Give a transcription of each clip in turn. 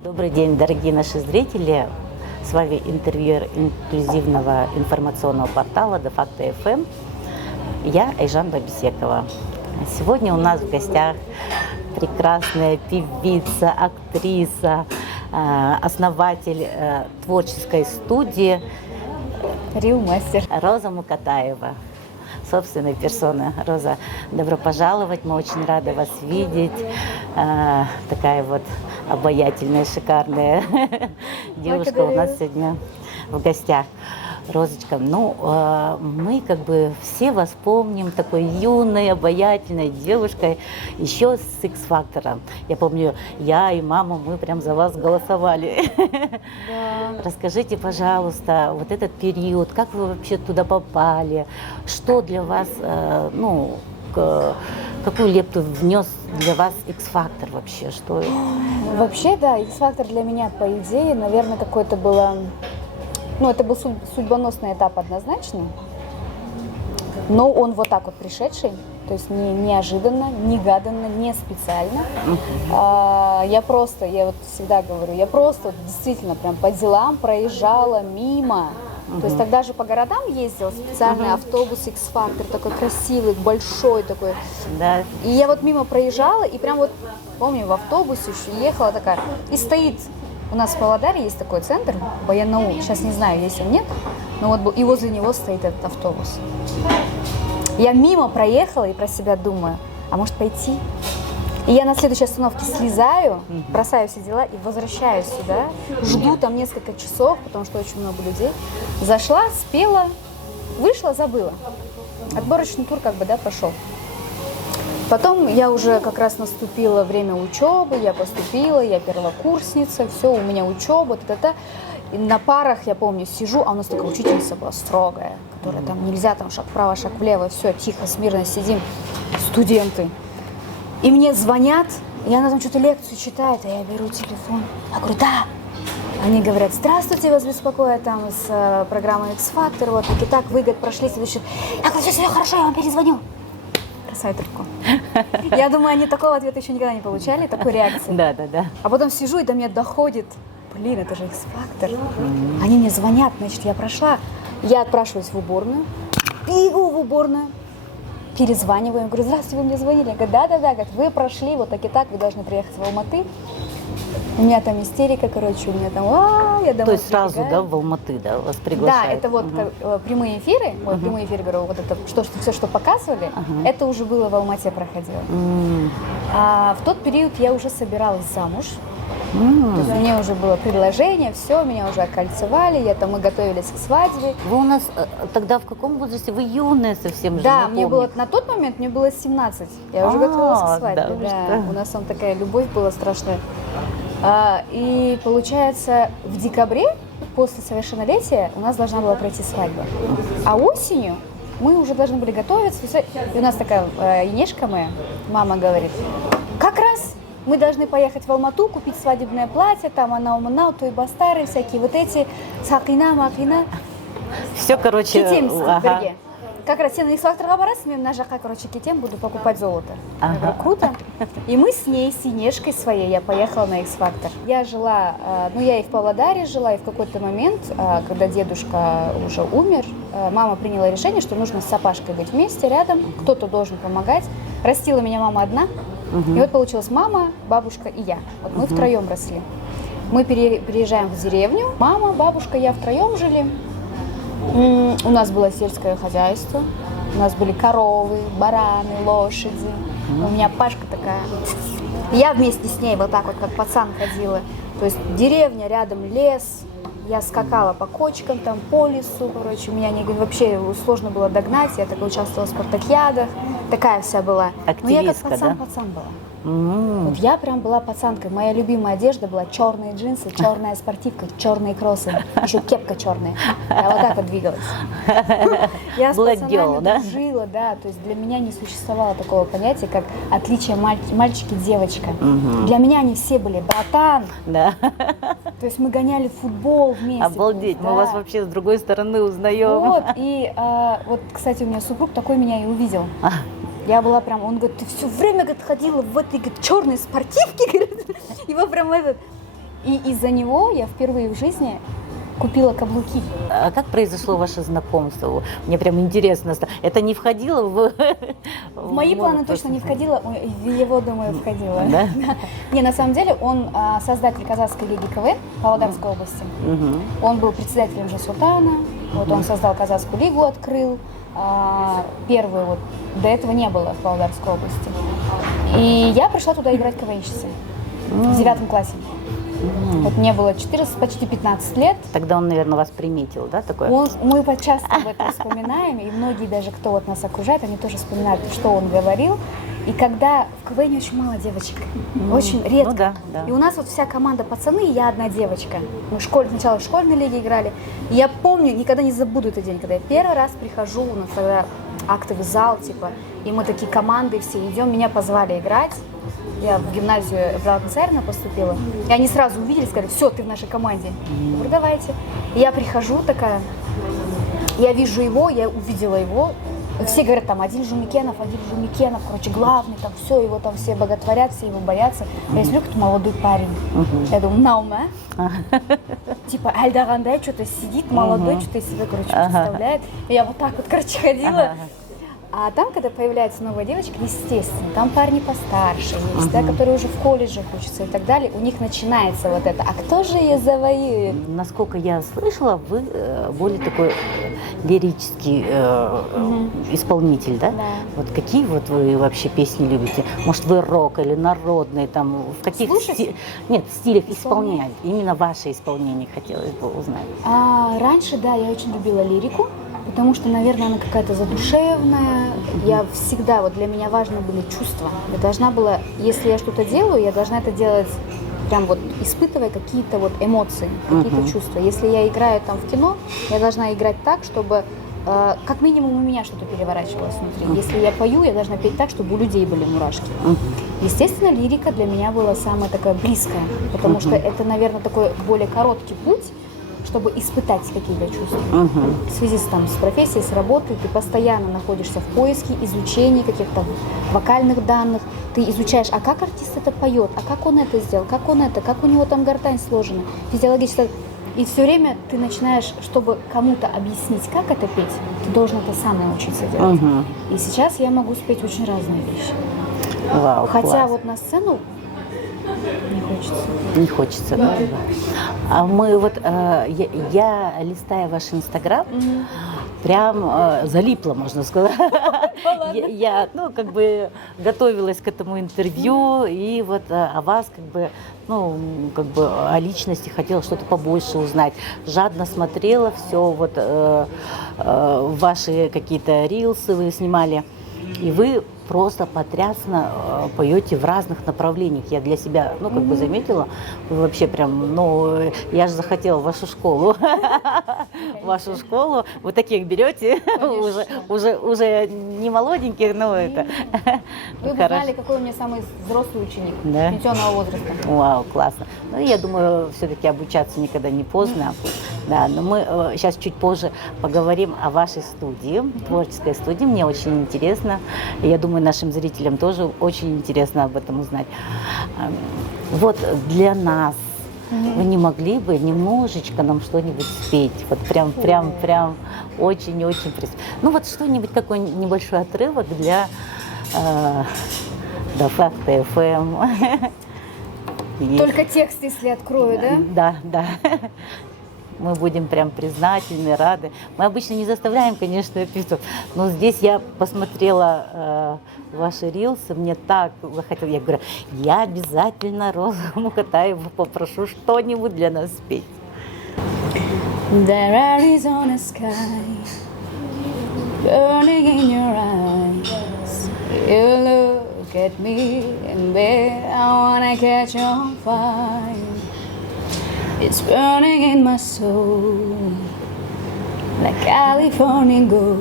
Добрый день, дорогие наши зрители. С вами интервьюер инклюзивного информационного портала ДеФакто.ФМ. Я Айжан Бабисекова. Сегодня у нас в гостях прекрасная певица, актриса, основатель творческой студии Real Master. Роза Мукатаева. Собственной персоны. Роза, добро пожаловать, мы очень рады вас видеть. Такая вот обаятельная, шикарная девушка у нас сегодня в гостях. Розочка, мы как бы все вас помним такой юной, обаятельной девушкой, еще с X-фактором. Я помню, я и мама, мы прям за вас голосовали. Да. Расскажите, пожалуйста, вот этот период, как вы вообще туда попали, что для вас, какую лепту внес для вас X-фактор вообще, что? Вообще, да, X-фактор для меня, по идее, наверное, какой-то было... это был судьбоносный этап однозначно, но он вот так вот пришедший, то есть не неожиданно, негаданно, не специально. Я вот всегда говорю, я просто действительно прям по делам проезжала мимо. То есть тогда же по городам ездил специальный автобус X-фактор, такой красивый, большой такой. Да. И я вот мимо проезжала, и прям вот, помню, в автобусе еще ехала такая, и стоит. У нас в Павлодаре есть такой центр, Баянаул, сейчас не знаю, есть или нет, но вот и возле него стоит этот автобус. Я мимо проехала и про себя думаю, а может пойти? И я на следующей остановке слезаю, бросаю все дела и возвращаюсь сюда, жду там несколько часов, потому что очень много людей. Зашла, спела, вышла, забыла. Отборочный тур прошел. Потом я уже как раз наступило время учебы, я поступила, я первокурсница, все, у меня учеба, И на парах, я помню, сижу, а у нас такая учительница была строгая, которая там нельзя, там шаг вправо, шаг влево, все, тихо, смирно сидим, студенты. И мне звонят, и она там что-то лекцию читает, а я беру телефон, я говорю, да. Они говорят, здравствуйте, вас беспокоит там с программы X-Factor, вот, и так, вы, прошли следующий. Я говорю, все хорошо, я вам перезвоню. Бросаю трубку. Я думаю, они такого ответа еще никогда не получали, такой реакции. Да. А потом сижу, и до меня доходит, это же X-Factor. Они мне звонят, значит, я прошла. Я отпрашиваюсь в уборную, бегу в уборную, перезваниваю, говорю, здравствуйте, вы мне звонили? Я говорю, да, говорят, вы прошли, вот так и так, вы должны приехать в Алматы. У меня там истерика, у меня там, я домой. То есть сразу, прибегаю. в Алматы, вас приглашают? Да, это вот прямые эфиры, прямые эфиры, говорю, вот это, все, что показывали, это уже было в Алмате проходило. А в тот период я уже собиралась замуж. То есть мне уже было предложение, все, меня уже окольцевали, мы готовились к свадьбе. Вы у нас тогда в каком возрасте? Вы юная совсем же, Да, на тот момент мне было 17, я уже готовилась к свадьбе. Да. У нас там такая любовь была страшная. И получается, в декабре, после совершеннолетия, у нас должна была пройти свадьба. А осенью мы уже должны были готовиться. И у нас такая Енешка моя, мама говорит, как раз мы должны поехать в Алмату, купить свадебное платье, там анау-манау, той-бастары, всякие вот эти, сакина, макина. Все, Кетем, берге. Как раз я на X-факторға барасың, мен мына жаққа, кетем, буду покупать золото. Я говорю, круто. И мы с ней, с Енешкой своей, я поехала на X-фактор. Я жила, я и в Павлодаре жила, и в какой-то момент, когда дедушка уже умер, мама приняла решение, что нужно с Сапашкой быть вместе, рядом, кто-то должен помогать. Растила меня мама одна, и вот получилась мама, бабушка и я. Вот мы втроем росли. Мы переезжаем в деревню, мама, бабушка, я втроем жили. У нас было сельское хозяйство, у нас были коровы, бараны, лошади. У меня Пашка такая. Я вместе с ней вот так вот, как пацан ходила. То есть деревня, рядом лес. Я скакала по кочкам, там, по лесу, у меня вообще сложно было догнать. Я так участвовала в спартакиадах, такая вся была. Активистка, но я как пацан была. Вот я прям была пацанкой. Моя любимая одежда была черные джинсы, черная спортивка, черные кроссы, еще кепка черная. Я вот так вот двигалась. Я с пацанами дружила, да. То есть для меня не существовало такого понятия, как отличие мальчик и девочка. Для меня они все были братан. Да. То есть мы гоняли футбол вместе. Обалдеть, мы вас вообще с другой стороны узнаем. Вот, и кстати, у меня супруг такой меня и увидел. Я была прям, он говорит, ты все время ходила в этой черной спортивке, говорит, его прям И из-за него я впервые в жизни купила каблуки. А как произошло ваше знакомство? Мне прям интересно. Это не входило в... В мои планы точно не входило, в его, думаю, входило. Да? Не, на самом деле он создатель Казахской лиги КВН Павлодарской области. Мгм. Он был председателем Жасултана, вот он создал Казахскую лигу, открыл. Первый вот, до этого не было в Павлодарской области. И я пришла туда играть КВНщицей в 9 классе. Вот мне было 14, почти 15 лет. Тогда он, наверное, вас приметил, да, такое? Мы часто об этом вспоминаем, и многие даже, кто вот нас окружает, они тоже вспоминают, что он говорил. И когда в КВН очень мало девочек, очень редко. Ну да, да. И у нас вот вся команда пацаны, и я одна девочка. Мы сначала в школьной лиге играли. И я помню, никогда не забуду этот день, когда я первый раз прихожу, у нас тогда актовый зал, типа, и мы такие команды все идем, меня позвали играть. Я в гимназию Эбрала Царина поступила. И они сразу увидели, сказали, все, ты в нашей команде. Я говорю, давайте. И я прихожу такая, я вижу его, я увидела его. И все говорят, там, Адиль Жумикенов, короче, главный, там, все, его там все боготворят, все его боятся. Я смотрю, какой молодой парень. Я думаю, наума. Типа, Альдагандай что-то сидит, молодой, что-то из себя, короче, представляет. И я вот так вот, короче, ходила. А там, когда появляется новая девочка, естественно, там парни постарше есть, да, которые уже в колледже учатся и так далее, у них начинается вот это, а кто же ее завоюет? Насколько я слышала, вы более такой лирический исполнитель, да? Да. Вот какие вот вы вообще песни любите? Может, вы рок или народные, там, в каких Слушать? Нет, стилях Исполнять? исполнять? Именно ваше исполнение хотелось бы узнать. Раньше, да, я очень любила лирику, потому что, наверное, она какая-то задушевная. Я всегда, вот для меня важны были чувства. Я должна была, если я что-то делаю, я должна это делать прям вот испытывая какие-то вот эмоции, какие-то чувства. Если я играю там в кино, я должна играть так, чтобы как минимум у меня что-то переворачивалось внутри. Если я пою, я должна петь так, чтобы у людей были мурашки. Естественно, лирика для меня была самая такая близкая, потому что это, наверное, такой более короткий путь, чтобы испытать какие-то чувства. В связи с профессией, с работой, ты постоянно находишься в поиске, изучении каких-то вокальных данных. Ты изучаешь, а как артист это поет, а как он это сделал, как у него там гортань сложена, физиологически. И все время ты начинаешь, чтобы кому-то объяснить, как это петь, ты должен это сам научиться делать. И сейчас я могу спеть очень разные вещи. Вау, Хотя класс. вот на сцену не хочется. Не хочется, да? А мы вот, я листая ваш Инстаграм, прям залипла, можно сказать. Я, ну, как бы готовилась к этому интервью, и вот о вас, как бы, ну, как бы о личности хотела что-то побольше узнать. Жадно смотрела все, вот ваши какие-то рилсы вы снимали, и вы просто потрясно поете в разных направлениях. Я для себя, ну, как бы заметила, вы вообще прям, ну, я же захотела в вашу школу. Вашу школу. Вы таких берете, уже не молоденьких, но это. Вы бы знали, какой у меня самый взрослый ученик, Да? пенсионного возраста. Вау, классно. Ну, я думаю, все-таки обучаться никогда не поздно. Да, но мы сейчас чуть позже поговорим о вашей студии, творческой студии. Мне очень интересно. Я думаю, нашим зрителям тоже очень интересно об этом узнать. Вот для нас вы не могли бы немножечко нам что-нибудь спеть? Вот прям очень-очень. Ну вот что-нибудь, какой небольшой отрывок для Факта ФМ. Только текст, если открою, да? Да. Мы будем прям признательны, рады. Мы обычно не заставляем, конечно, певцов, но здесь я посмотрела ваши рилсы, мне так захотелось. Я говорю, я обязательно Розу Мухатаеву попрошу что-нибудь для нас спеть. There are Arizona sky burning in your eyes. You look at me and babe, I wanna catch on fire. It's burning in my soul like California gold.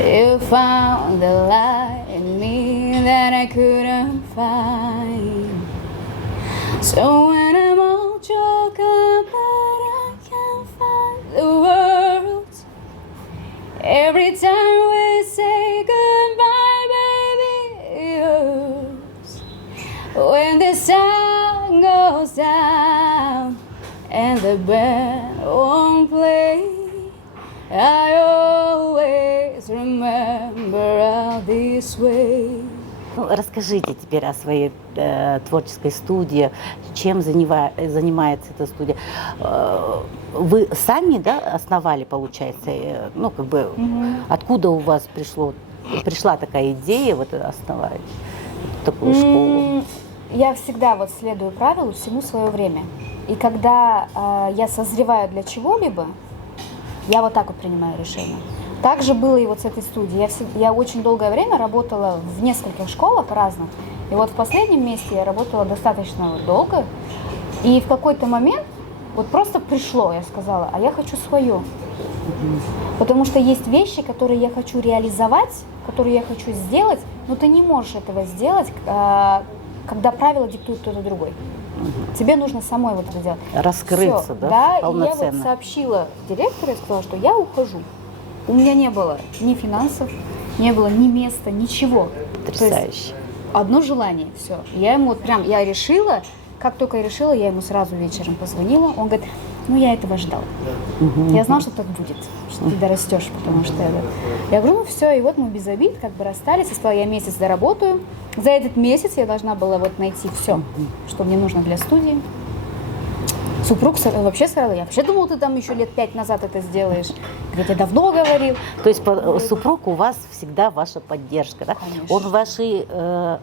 You found the light in me that I couldn't find. So when I'm all choked up, but I can't find the words. Every time we say goodbye, baby, it hurts. When the sun goes down the band won't play, I always remember all this way. Ну, расскажите теперь о своей творческой студии, чем занимается эта студия. Вы сами, да, основали, получается, ну, как бы, откуда у вас пришла такая идея вот основать такую школу? Я всегда вот следую правилу всему свое время. И когда я созреваю для чего-либо, я вот так вот принимаю решение. Так же было и вот с этой студией. Я очень долгое время работала в нескольких школах разных. И вот в последнем месте я работала достаточно долго. И в какой-то момент вот просто пришло, я сказала, а я хочу свое. Потому что есть вещи, которые я хочу реализовать, которые я хочу сделать, но ты не можешь этого сделать, когда правила диктует кто-то другой. Тебе нужно самой вот это делать. Раскрыться, Всё, да, и я полноценно. вот сообщила директору, я сказала, что я ухожу. У меня не было ни финансов, не было ни места, ничего. Потрясающе. Одно желание, все. Я ему вот прям, я решила, как только я решила, я ему сразу вечером позвонила. Он говорит, ну я этого ждал. Я знала, что так будет, что ты дорастешь, потому что это. Я говорю, ну все, и вот мы без обид как бы расстались. Я сказала, я месяц доработаю. За этот месяц я должна была вот найти все, что мне нужно для студии. Супруг вообще сказал, я вообще думала, ты там еще лет 5 назад это сделаешь. Говорит, я давно говорил. То есть супруг у вас всегда ваша поддержка, да? Конечно. Он вашим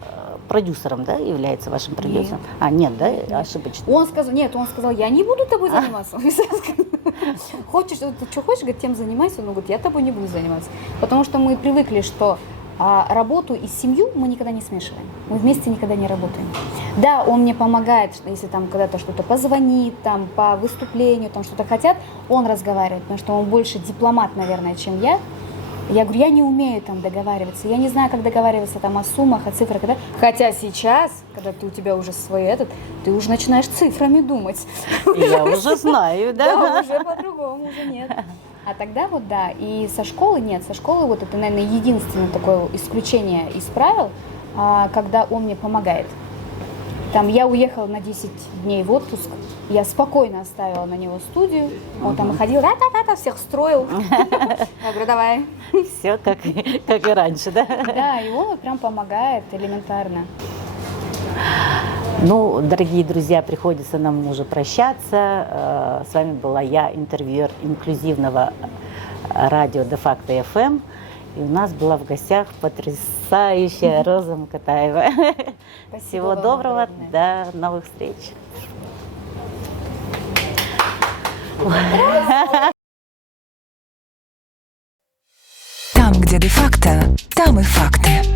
продюсером, да, является вашим продюсером? Нет, да, ошибочно. Он сказал, я не буду тобой заниматься. Хочешь, ты что хочешь, говорит, тем занимайся. Он говорит, я тобой не буду заниматься. Потому что мы привыкли, что работу и семью мы никогда не смешиваем. Мы вместе никогда не работаем. Да, он мне помогает, если там когда-то что-то позвонит, там по выступлению, там что-то хотят, он разговаривает, потому что он больше дипломат, наверное, чем я. Я говорю, я не умею там договариваться, я не знаю, как договариваться там о суммах, о цифрах, да? Хотя сейчас, когда у тебя уже ты уже начинаешь цифрами думать. Я уже знаю, да? Да, уже по-другому, уже нет. А тогда вот да, и со школы нет, со школы вот это, наверное, единственное такое исключение из правил, когда он мне помогает. Там я уехала на 10 дней в отпуск, я спокойно оставила на него студию, он там ходил, всех строил. Я говорю, давай. Все как и раньше, да? Да, и он вот прям помогает элементарно. Ну, дорогие друзья, приходится нам уже прощаться. С вами была я, интервьюер инклюзивного радио «Де-факто ФМ». И у нас была в гостях потрясающая Роза Мукатаева. Всего доброго, до новых встреч. Там, где де-факто, там и факты.